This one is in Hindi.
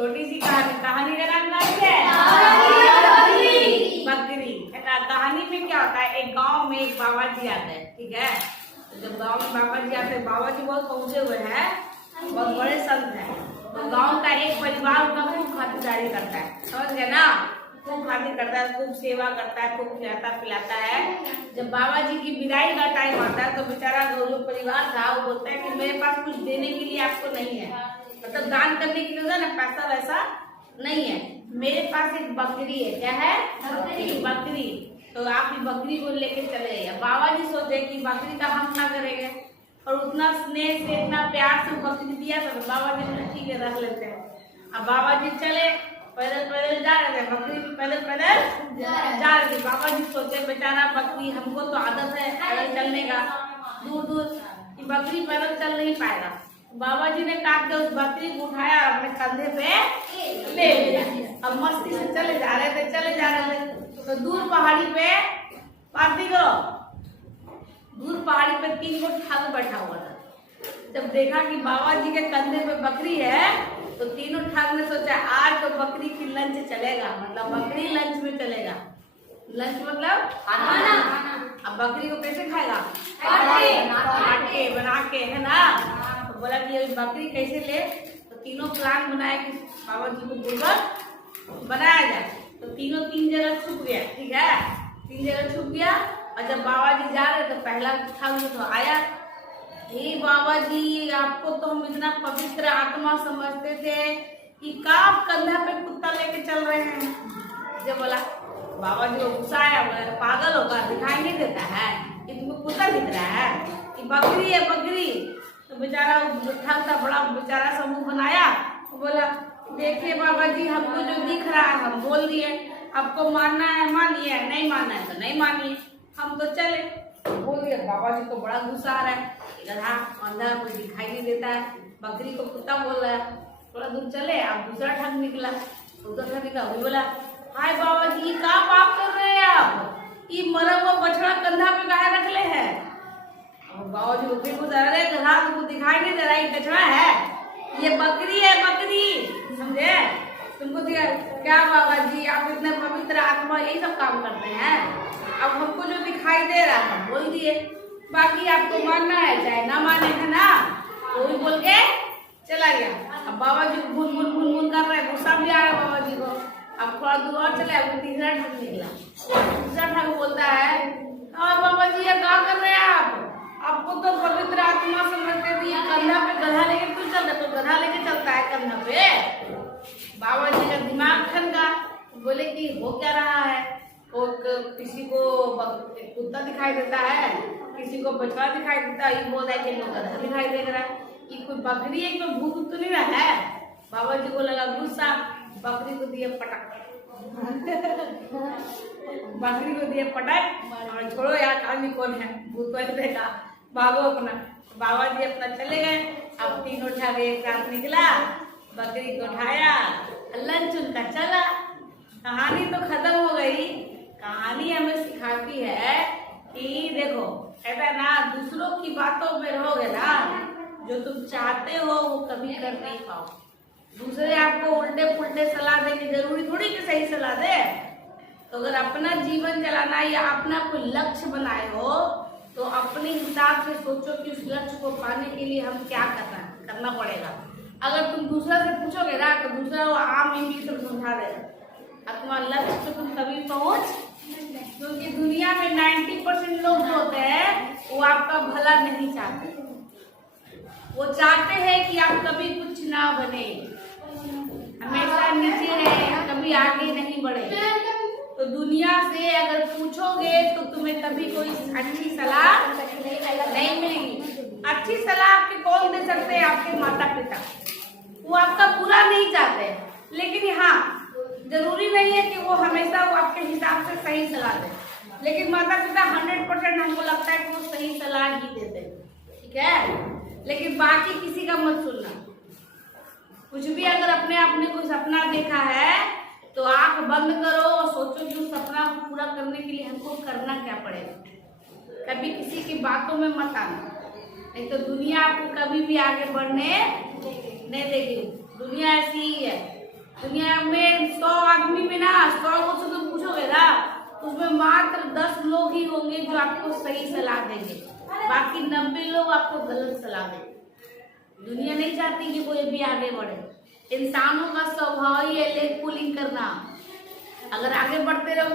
छोटी सी कहानी। कहानी का नाम क्या है? बकरी। है ना। कहानी में क्या होता है, एक गांव में एक बाबा जी आते हैं, ठीक है। तो जब गांव में बाबा जी आते हैं, बाबा जी बहुत पहुंचे हुए हैं, बहुत बड़े संत हैं। तो गांव का एक परिवार उनका खूब खातिरदारी करता है, समझ गए ना। खूब खातिर करता है, खूब सेवा करता है, खूब खिलाता पिलाता है। जब बाबा जी की विदाई का टाइम आता है तो बेचारा जो परिवार था वो बोलता है कि मेरे पास कुछ देने के लिए आपको नहीं है, मतलब दान करने के लिए ना पैसा वैसा नहीं है, मेरे पास एक बकरी है। क्या है? बकरी। तो आप ये बकरी को लेके चले जाइए। बाबा जी सोचे कि बकरी का हम ना करेंगे, और उतना स्नेह से इतना प्यार से बकरी दिया था, तो बाबा जी ने ठीक है रख लेते हैं। अब बाबा जी चले, पैदल पैदल जा रहे थे, बकरी भी पैदल पैदल जा रही थी। बाबा जी सोचे बेचारा बकरी, हमको तो आदत है पैदल चलने का दूर दूर, कि बकरी पैदल चल नहीं पाएगा। बाबा जी ने काट के उस बकरी को उठाया, अपने कंधे पे ले लिया। अब मस्ती से चले जा रहे थे। तो दूर पहाड़ी पे पार्टी करो, दूर पहाड़ी पे 3 गो ठग बैठा हुआ था। जब देखा कि बाबा जी के कंधे पे बकरी है, तो तीनों ठग ने सोचा आज तो बकरी की लंच चलेगा, मतलब बकरी लंच में चलेगा। लंच मतलब खाना। अब बकरी को कैसे खाएगा? काट के बना के, है ना। तो बोला कि ये बकरी कैसे ले, तो तीनों प्लान बनाए कि बाबा जी को बुर्बक बनाया जाए। तो तीनों 3 जगह छुप गया, ठीक है, 3 जगह छुप गया। और जब बाबा जी जा रहे तो पहला ठग तो आया, हे बाबा जी आपको तो हम इतना पवित्र आत्मा समझते थे कि काप कंधा पे कुत्ता लेके चल रहे हैं। जब बोला बाबा जी को गुस्सा आया, बोला पागल होगा, दिखाई नहीं देता है कि तुमको कुत्ता दिख रहा है कि बकरी है बकरी। तो बेचारा ठग था, बड़ा बेचारा समूह बनाया। तो बोला देखिए बाबा जी हमको जो दिख रहा है हम बोल दिए, आपको मानना है मानिए, नहीं मानना है तो नहीं मानिए, हम तो चले बोल दिया। बाबा जी को बड़ा गुस्सा आ रहा है, गधा अंधा कोई दिखाई नहीं देता है, बकरी को कुत्ता बोल रहा है। थोड़ा दूर चले, अब दूसरा ठग निकला, वही बोला हाय बाबा जी क्या पाप कर रहे हैं आप, ये मरा हुआ बछड़ा कंधा पे काहे रख ले है। बाबा जी उठे को अरे गधा तुमको दिखाई नहीं दे रहा, ये बछड़ा है, ये बकरी है बकरी, समझे तुमको दिया क्या। बाबा जी आप इतने पवित्र आत्मा यही सब काम करते हैं, अब हमको जो दिखाई दे रहा है बोल दिए, बाकी आपको मानना है चाहे ना माने, है ना। तो भी बोल के चला गया। अब बाबा जी को भून कर रहे, गुस्सा भी आ रहा है बाबा जी को। अब थोड़ा दूर और चले, अब तीसरा ठग निकला। तीसरा ठग बोलता है बाबा जी ये क्या कर रहे हैं आप, आपको तो पवित्र आत्मा समझते थे, ये कंधा पे गधा लेके क्यों चल रहे, तो गधा लेके चलता है कंधा पे। बाबा जी का दिमाग ठंडा, बोले कि हो क्या रहा है, वो किसी को कुत्ता दिखाई देता है, किसी को बछड़ा दिखाई देता है, ये बोल रहा है कि गधा दिखाई दे रहा है, ये कोई बकरी है, कोई भूत तो नहीं रहा है। बाबा जी को लगा गुस्सा, बकरी को दिए पटक बकरी को दिए पटक, और छोड़ो यार आदमी कौन है, भूत वैसे का भागो अपना। बाबा जी अपना चले गए। अब तीनों ठग एक साथ निकला, बकरी को उठाया, लंच उनका चला। कहानी तो खत्म हो गई। कहानी हमें सिखाती है कि देखो ऐसा ना दूसरों की बातों में रहोगे ना, जो तुम चाहते हो वो कभी कर नहीं पाओ। दूसरे आपको उल्टे पुल्टे सलाह देंगे, जरूरी थोड़ी कि सही सलाह दे। तो अगर अपना जीवन चलाना या अपना कोई लक्ष्य बनाए हो तो अपने हिसाब से सोचो कि उस लक्ष्य को पाने के लिए हम क्या करना पड़ेगा। अगर तुम दूसरा से पूछोगे ना तो दूसरा वो आम इंग्लिश में समझा देगा, तुम्हारा लक्ष्य तो तुम कभी पहुंच, क्योंकि दुनिया में 90% लोग जो होते हैं वो आपका भला नहीं चाहते, वो चाहते हैं कि आप कभी कुछ ना बने, हमेशा नीचे रहे, कभी आगे नहीं बढ़े। तो दुनिया से अगर पूछोगे तो तुम्हें कभी कोई अच्छी सलाह नहीं मिलेगी। अच्छी सलाह आपके कौन दे सकते हैं? आपके माता पिता, वो आपका बुरा नहीं चाहते, लेकिन हाँ जरूरी नहीं है कि वो हमेशा वो आपके हिसाब से सही सलाह दे, लेकिन माता पिता 100% हमको लगता है कि वो सही सलाह ही देते हैं, ठीक है। लेकिन बाकी किसी का मत सुनना। कुछ भी अगर अपने आपने कोई सपना देखा है तो आंख बंद करो और सोचो कि उस सपना को पूरा करने के लिए हमको करना क्या पड़ेगा। कभी किसी की बातों में मत आना, नहीं तो दुनिया आपको कभी भी आगे बढ़ने नहीं देगी। दुनिया ऐसी ही है, फैमिली में ना 100 लोग से तुम पूछोगे ना, उसमें मात्र 10 लोग ही होंगे जो आपको सही सलाह देंगे, बाकी 90 लोग आपको गलत सलाह देंगे। दुनिया नहीं चाहती कि कोई भी आगे बढ़े। इंसानों का स्वभाव ही है लेग पुलिंग करना। अगर आगे बढ़ते रहो